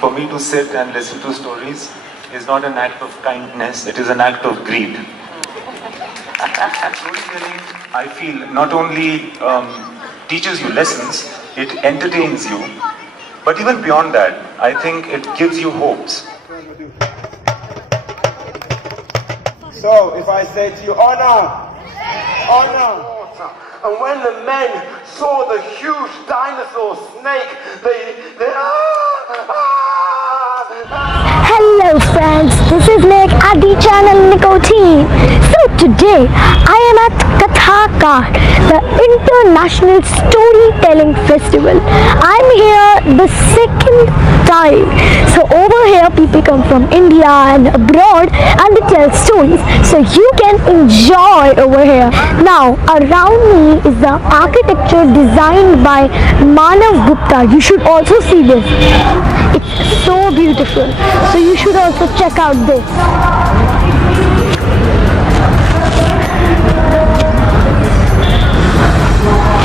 for me to sit and listen to stories is not an act of kindness, it is an act of greed. Storytelling, I feel, not only teaches you lessons, it entertains you, but even beyond that, I think it gives you hopes. So, if I say to you, honor, honor. And when the men saw the huge dinosaur snake, they Hello friends, this is Nick at the channel Nicotine. So today I am at Kathakar, the International Storytelling Festival. I'm here the second time. So over here people come from India and abroad and they tell stories. So you can enjoy over here. Now around me is the architecture designed by Manav Gupta. You should also see this. It's so beautiful. So you should also check out this.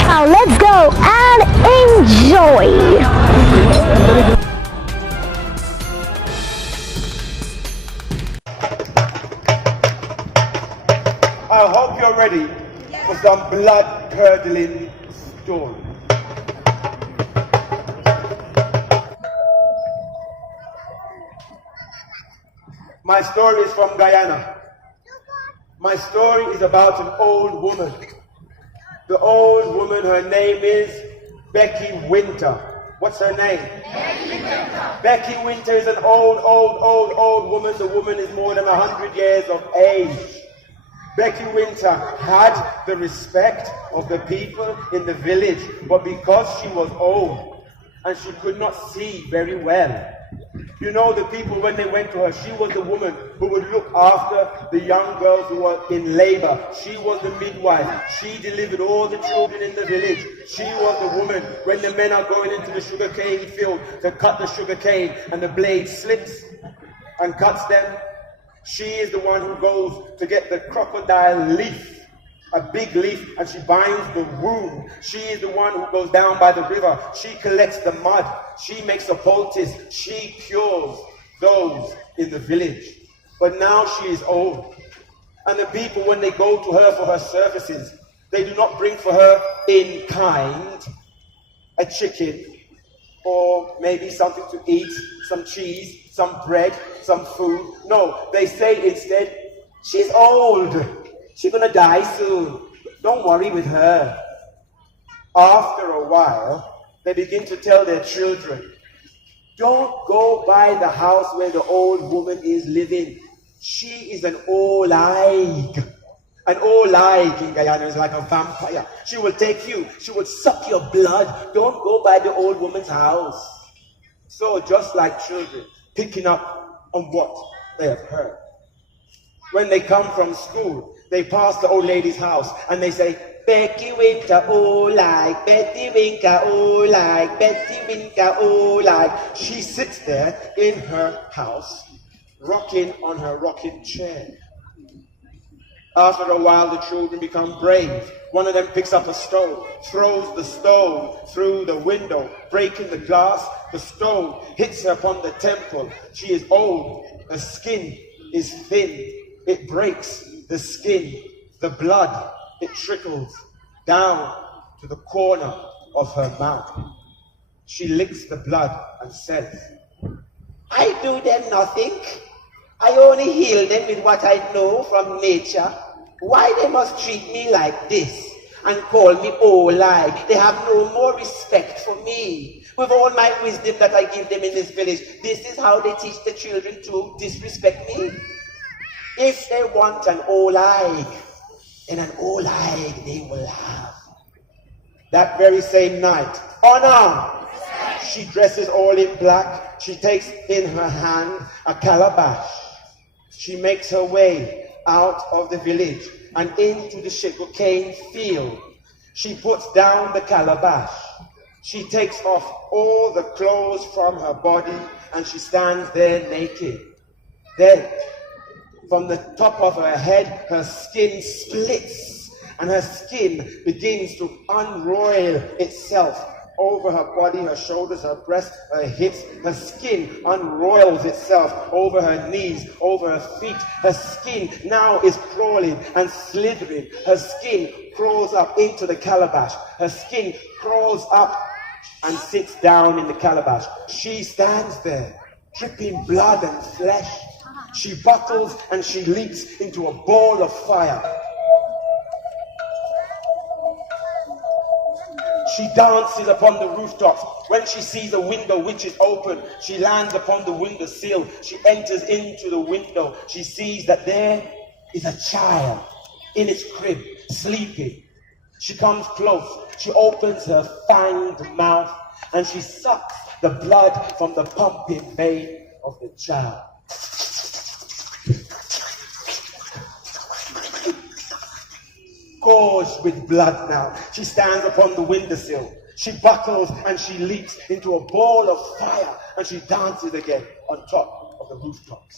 Now let's go and enjoy. I hope you're ready for some blood-curdling story. My story is from Guyana. My story is about an old woman. The old woman, her name is Becky Winter. What's her name? Becky Winter. Becky Winter is an old woman. The woman is more than 100 years of age. Becky Winter had the respect of the people in the village, but because she was old and she could not see very well, you know, the people, when they went to her, she was the woman who would look after the young girls who were in labor. She was the midwife. She delivered all the children in the village. She was the woman when the men are going into the sugarcane field to cut the sugarcane and the blade slips and cuts them. She is the one who goes to get the crocodile leaf, a big leaf, and she binds the wound. She is the one who goes down by the river. She collects the mud. She makes a poultice. She cures those in the village. But now she is old. And the people, when they go to her for her services, they do not bring for her in kind a chicken or maybe something to eat, some cheese, some bread, some food. No, they say instead, she's old. She's gonna die soon. Don't worry with her. After a while, they begin to tell their children, don't go by the house where the old woman is living. She is an olag. An olag in Guyana is like a vampire. She will take you. She will suck your blood. Don't go by the old woman's house. So just like children, picking up on what they have heard. When they come from school, they pass the old lady's house and they say, Becky Winter, oh like, Betty Winker, oh like, Betty Winker, oh like. She sits there in her house, rocking on her rocking chair. After a while, the children become brave. One of them picks up a stone, throws the stone through the window, breaking the glass. The stone hits her upon the temple. She is old, her skin is thin. It breaks the skin, the blood, it trickles down to the corner of her mouth. She licks the blood and says, I do them nothing. I only heal them with what I know from nature. Why they must treat me like this and call me olag? They have no more respect for me. With all my wisdom that I give them in this village, this is how they teach the children to disrespect me. If they want an olag, then an olag they will have. That very same night, honor, she dresses all in black. She takes in her hand a calabash. She makes her way out of the village and into the sugarcane field. She puts down the calabash. She takes off all the clothes from her body and she stands there naked. Then, from the top of her head, her skin splits and her skin begins to unroll itself over her body, her shoulders, her breasts, her hips. Her skin unroils itself over her knees, over her feet. Her skin now is crawling and slithering. Her skin crawls up into the calabash. Her skin crawls up and sits down in the calabash. She stands there, dripping blood and flesh. She buckles and she leaps into a ball of fire. She dances upon the rooftops. When she sees a window which is open, she lands upon the window sill. She enters into the window. She sees that there is a child in its crib, sleeping. She comes close. She opens her fanged mouth and she sucks the blood from the pumping vein of the child. Gorged with blood now, she stands upon the windowsill. She buckles and she leaps into a ball of fire and she dances again on top of the rooftops.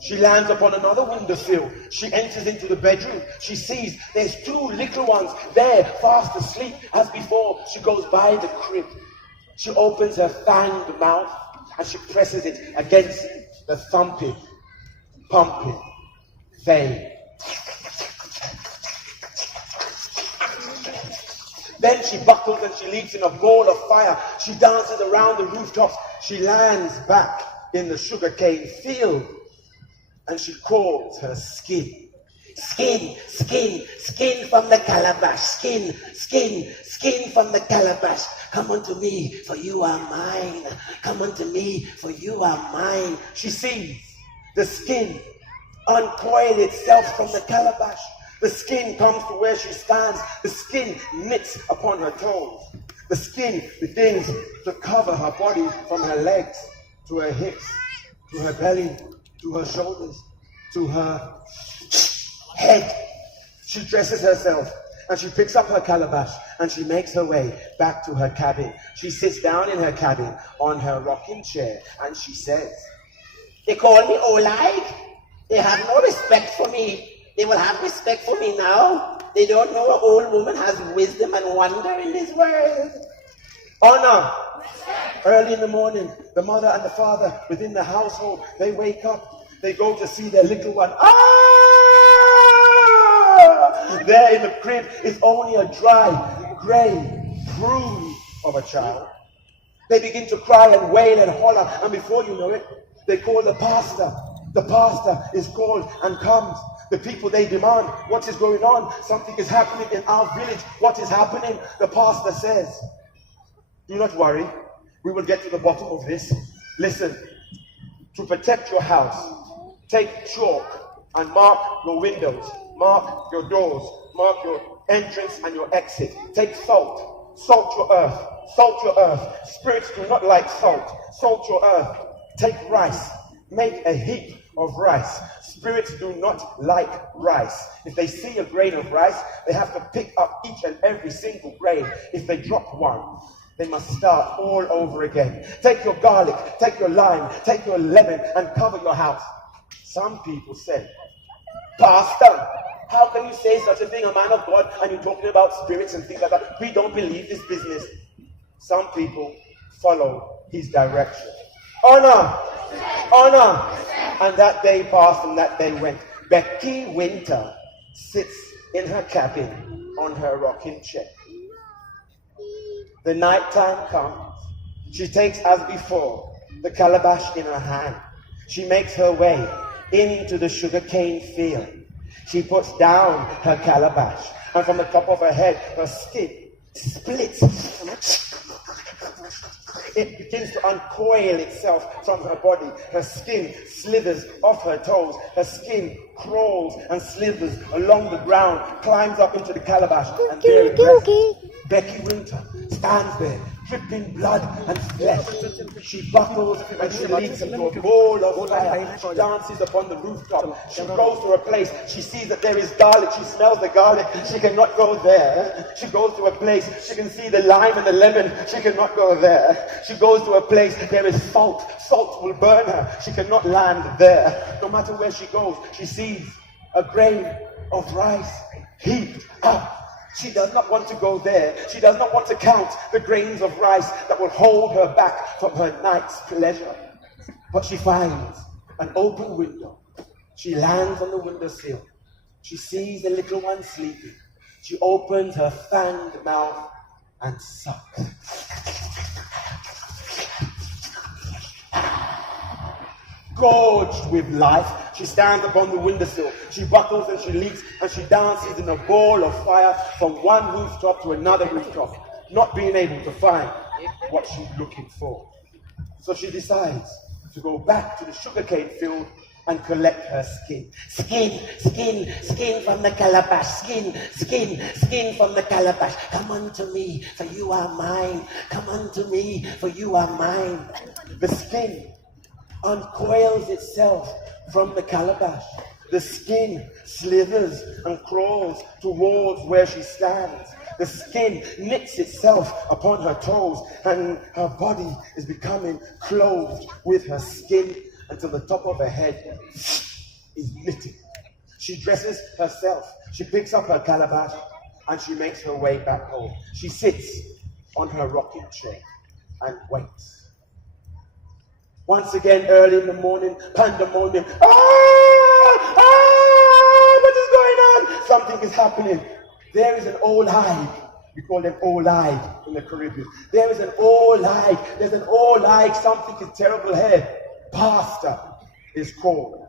She lands upon another windowsill. She enters into the bedroom. She sees there's two little ones there fast asleep as before. She goes by the crib. She opens her fanged mouth and she presses it against the thumping, pumping vein. Then she buckles and she leaps in a ball of fire. She dances around the rooftops. She lands back in the sugarcane field and she calls her skin. Skin, skin, skin from the calabash. Skin, skin, skin from the calabash. Come unto me, for you are mine. Come unto me, for you are mine. She sees the skin uncoil itself from the calabash. The skin comes to where she stands. The skin knits upon her toes. The skin begins to cover her body from her legs to her hips, to her belly, to her shoulders, to her head. She dresses herself and she picks up her calabash and she makes her way back to her cabin. She sits down in her cabin on her rocking chair and she says, "They call me old-eyed. They have no respect for me. They will have respect for me now. They don't know an old woman has wisdom and wonder in this world." Honor. Early in the morning, the mother and the father within the household, they wake up. They go to see their little one. Ah! There in the crib is only a dry, grey prune of a child. They begin to cry and wail and holler, and before you know it, they call the pastor. The pastor is called and comes. The people, they demand, what is going on? Something is happening in our village. What is happening? The pastor says, "Do not worry. We will get to the bottom of this. Listen, to protect your house, take chalk and mark your windows, mark your doors, mark your entrance and your exit. Take salt, salt your earth, salt your earth. Spirits do not like salt. Salt your earth. Take rice, make a heap of rice. Spirits do not like rice. If they see a grain of rice, they have to pick up each and every single grain. If they drop one, they must start all over again. Take your garlic, take your lime, take your lemon, and cover your house." Some people say, "Pastor, how can you say such a thing, a man of God, and you're talking about spirits and things like that? We don't believe this business." Some people follow his direction. Honor, honor. And that day passed and that day went. Becky Winter sits in her cabin on her rocking chair. The night time comes. She takes, as before, the calabash in her hand. She makes her way into the sugarcane field. She puts down her calabash, and from the top of her head, her skin splits. It begins to uncoil itself from her body. Her skin slithers off her toes. Her skin crawls and slithers along the ground, climbs up into the calabash, and there it rests. Becky Winter stands there, dripping blood and flesh. She buckles and she leaps into a ball of fire. She dances upon the rooftop. She goes to a place. She sees that there is garlic. She smells the garlic. She cannot go there. She goes to a place. She can see the lime and the lemon. She cannot go there. She goes to a place. There is salt. Salt will burn her. She cannot land there. No matter where she goes, she sees a grain of rice heaped up. She does not want to go there. She does not want to count the grains of rice that will hold her back from her night's pleasure. But she finds an open window. She lands on the windowsill. She sees the little one sleeping. She opens her fanned mouth and sucks. Gorged with life, she stands upon the windowsill. She buckles and she leaps and she dances in a ball of fire from one rooftop to another rooftop, not being able to find what she's looking for. So she decides to go back to the sugarcane field and collect her skin. Skin, skin, skin from the calabash. Skin, skin, skin from the calabash. Come unto me, for you are mine. Come unto me, for you are mine. The skin uncoils itself from the calabash. The skin slithers and crawls towards where she stands. The skin knits itself upon her toes, and her body is becoming clothed with her skin until the top of her head is knitted. She dresses herself. She picks up her calabash and she makes her way back home. She sits on her rocking chair and waits. Once again, early in the morning, pandemonium. What is going on? Something is happening. There is an old hide. We call them old hide in the Caribbean. There is an old hide. There's an old hide. Something is terrible here. Pastor is called.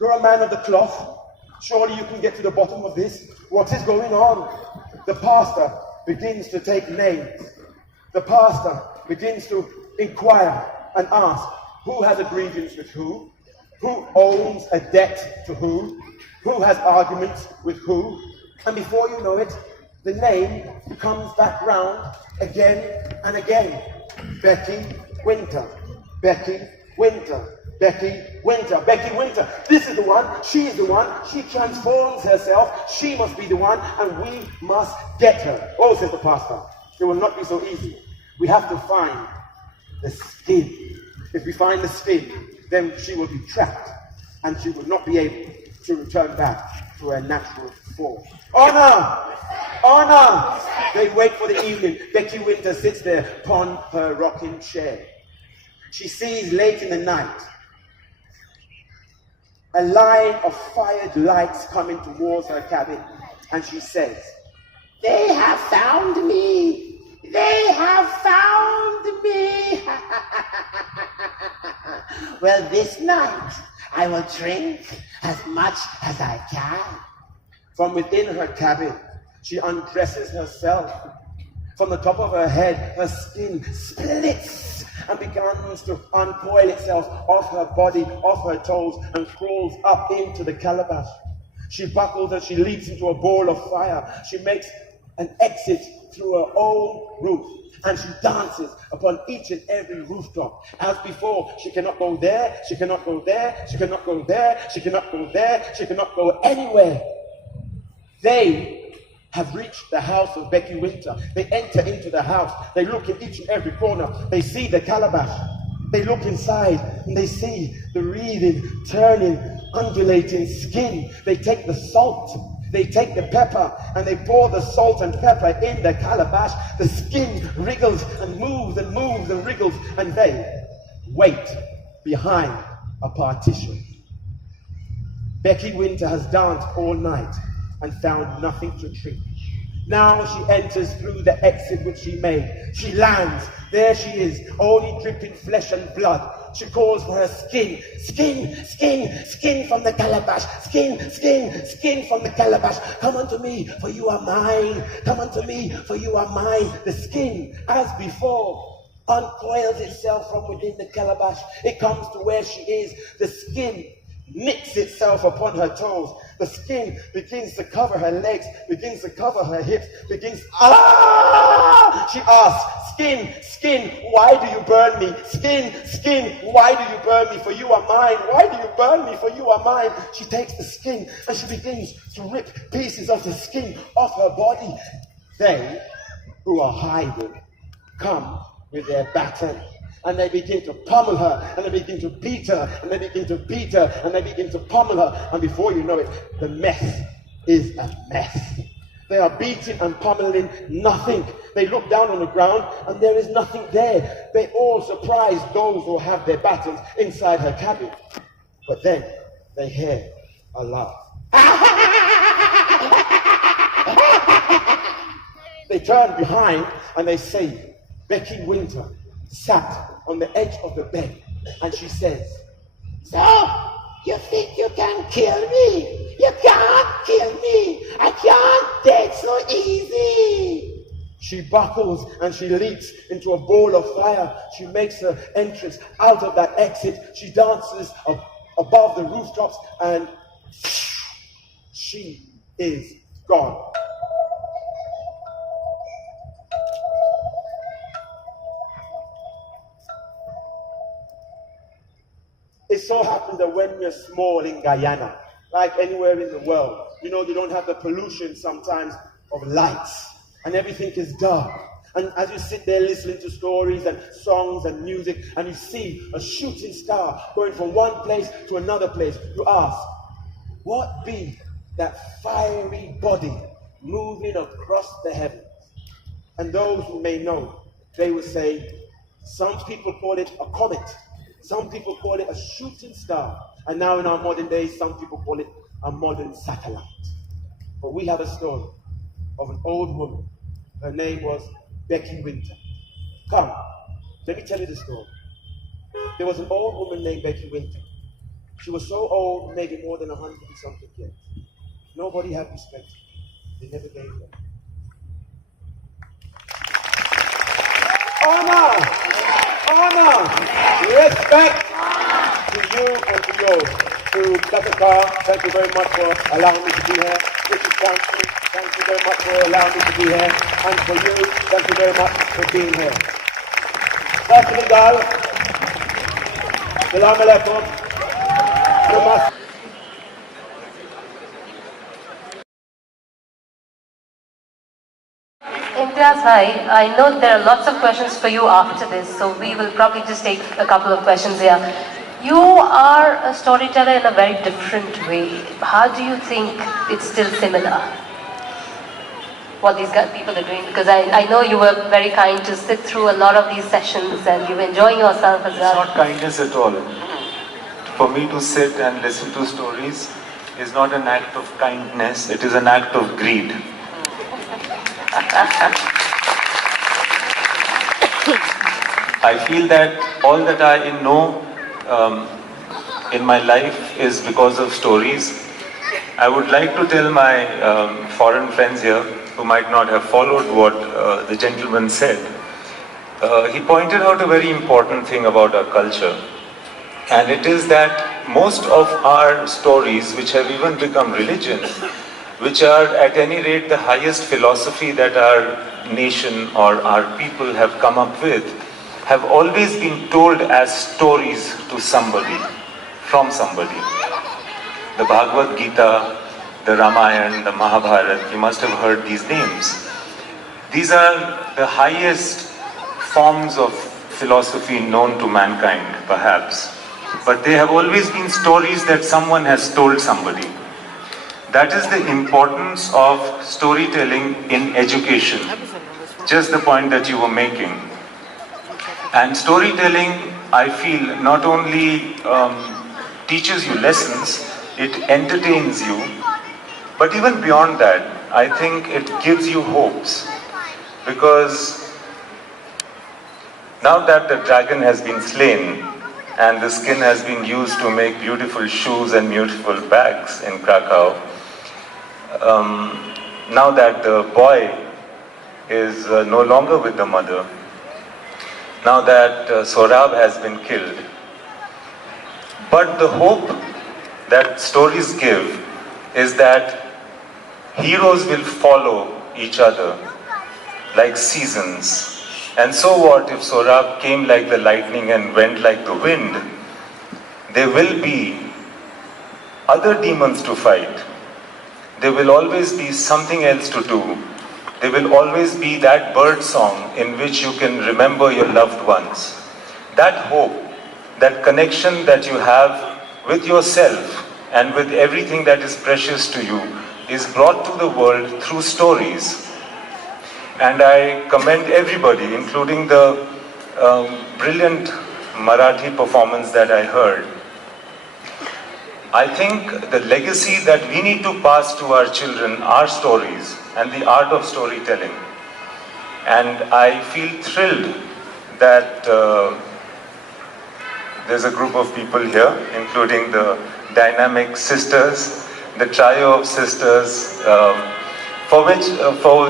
You're a man of the cloth. Surely you can get to the bottom of this. What is going on? The pastor begins to take names. The pastor begins to inquire and ask, who has a grievance with who? Who owns a debt to who? Who has arguments with who? And before you know it, the name comes back round again and again. Becky Winter. Becky Winter. Becky Winter. Becky Winter. This is the one. She is the one. She transforms herself. She must be the one, and we must get her. Oh, says the pastor, it will not be so easy. We have to find the skin. If we find the skin, then she will be trapped, and she will not be able to return back to her natural form. Honor! Honor! They wait for the evening. Becky Winter sits there upon her rocking chair. She sees late in the night a line of fired lights coming towards her cabin, and she says, "They have found me! They have found me! Well, this night I will drink as much as I can." From within her cabin, she undresses herself. From the top of her head, her skin splits and begins to uncoil itself off her body, off her toes, and crawls up into the calabash. She buckles and she leaps into a ball of fire. She makes an exit through her own roof, and she dances upon each and every rooftop. As before, she cannot go there, she cannot go there, she cannot go there, she cannot go there, she cannot go anywhere. They have reached the house of Becky Winter. They enter into the house. They look in each and every corner. They see the calabash. They look inside and they see the wreathing, turning, undulating skin. They take the salt. They take the pepper and they pour the salt and pepper in the calabash. The skin wriggles and moves and moves and wriggles, and they wait behind a partition. Becky Winter has danced all night and found nothing to drink. Now she enters through the exit which she made. She lands. There she is, only dripping flesh and blood. She calls for her skin. Skin, skin, skin from the calabash. Skin, skin, skin from the calabash. Come unto me, for you are mine. Come unto me, for you are mine. The skin, as before, uncoils itself from within the calabash. It comes to where she is. The skin knits itself upon her toes. The skin begins to cover her legs, begins to cover her hips, She asks, skin, skin, why do you burn me? Skin, skin, why do you burn me? For you are mine. Why do you burn me? For you are mine. She takes the skin and she begins to rip pieces of the skin off her body. They, who are hiding, come with their baton. And they begin to pummel her, and they begin to beat her, and they begin to beat her, and they begin to pummel her. And before you know it, the mess is a mess. They are beating and pummeling nothing. They look down on the ground and there is nothing there. They all surprise those who have their battles inside her cabin. But then they hear a laugh. They turn behind and they say, Becky Winter sat on the edge of the bed and she says, "So, you think you can kill me? You can't kill me. I can't dead so easy." She buckles and she leaps into a ball of fire. She makes her entrance out of that exit. She dances above the rooftops and she is gone. It so happens that when you're small in Guyana, like anywhere in the world, you know, they don't have the pollution sometimes of lights and everything is dark. And as you sit there listening to stories and songs and music and you see a shooting star going from one place to another place, you ask, what be that fiery body moving across the heavens? And those who may know, they will say, some people call it a comet. Some people call it a shooting star. And now in our modern days, some people call it a modern satellite. But we have a story of an old woman. Her name was Becky Winter. Come, let me tell you the story. There was an old woman named Becky Winter. She was so old, maybe more than 100 and something years. Nobody had respect. They never gave her. Honor, respect to you and to yours. To Kathakar, thank you very much for allowing me to be here. British Council, thank you very much for allowing me to be here. And for you, thank you very much for being here. Senegal, Salam alaikum. Imtiaz, hi. I know there are lots of questions for you after this, so we will probably just take a couple of questions here. You are a storyteller in a very different way. How do you think it's still similar, what these people are doing? Because I know you were very kind to sit through a lot of these sessions and you were enjoying yourself as well. It's not kindness at all. For me to sit and listen to stories is not an act of kindness, it is an act of greed. I feel that all that I know in my life is because of stories. I would like to tell my foreign friends here who might not have followed what the gentleman said. He pointed out a very important thing about our culture, and it is that most of our stories, which have even become religion, which are at any rate the highest philosophy that our nation or our people have come up with, have always been told as stories to somebody, from somebody. The Bhagavad Gita, the Ramayana, the Mahabharata, you must have heard these names. These are the highest forms of philosophy known to mankind, perhaps. But they have always been stories that someone has told somebody. That is the importance of storytelling in education, just the point that you were making. And storytelling, I feel, not only teaches you lessons, it entertains you, but even beyond that, I think it gives you hopes. Because now that the dragon has been slain, and the skin has been used to make beautiful shoes and beautiful bags in Krakow, now that the boy is no longer with the mother, now that Sorab has been killed, but the hope that stories give is that heroes will follow each other like seasons. And so what if Sorab came like the lightning and went like the wind? There will be other demons to fight. There will always be something else to do. There will always be that bird song in which you can remember your loved ones. That hope, that connection that you have with yourself and with everything that is precious to you is brought to the world through stories. And I commend everybody, including the brilliant Marathi performance that I heard. I think the legacy that we need to pass to our children are stories and the art of storytelling. And I feel thrilled that there's a group of people here, including the dynamic sisters, the trio of sisters, for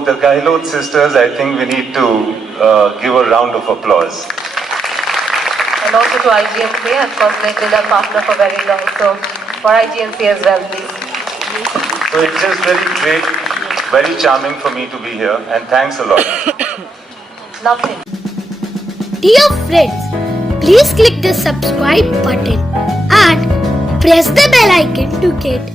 the Gahilote sisters, I think we need to give a round of applause. And also to IGNC, of course, they've been a partner for very long, so for IGNC as well, please. So it's just very great, very charming for me to be here, and thanks a lot. Lovely. Dear friends, please click the subscribe button and press the bell icon to get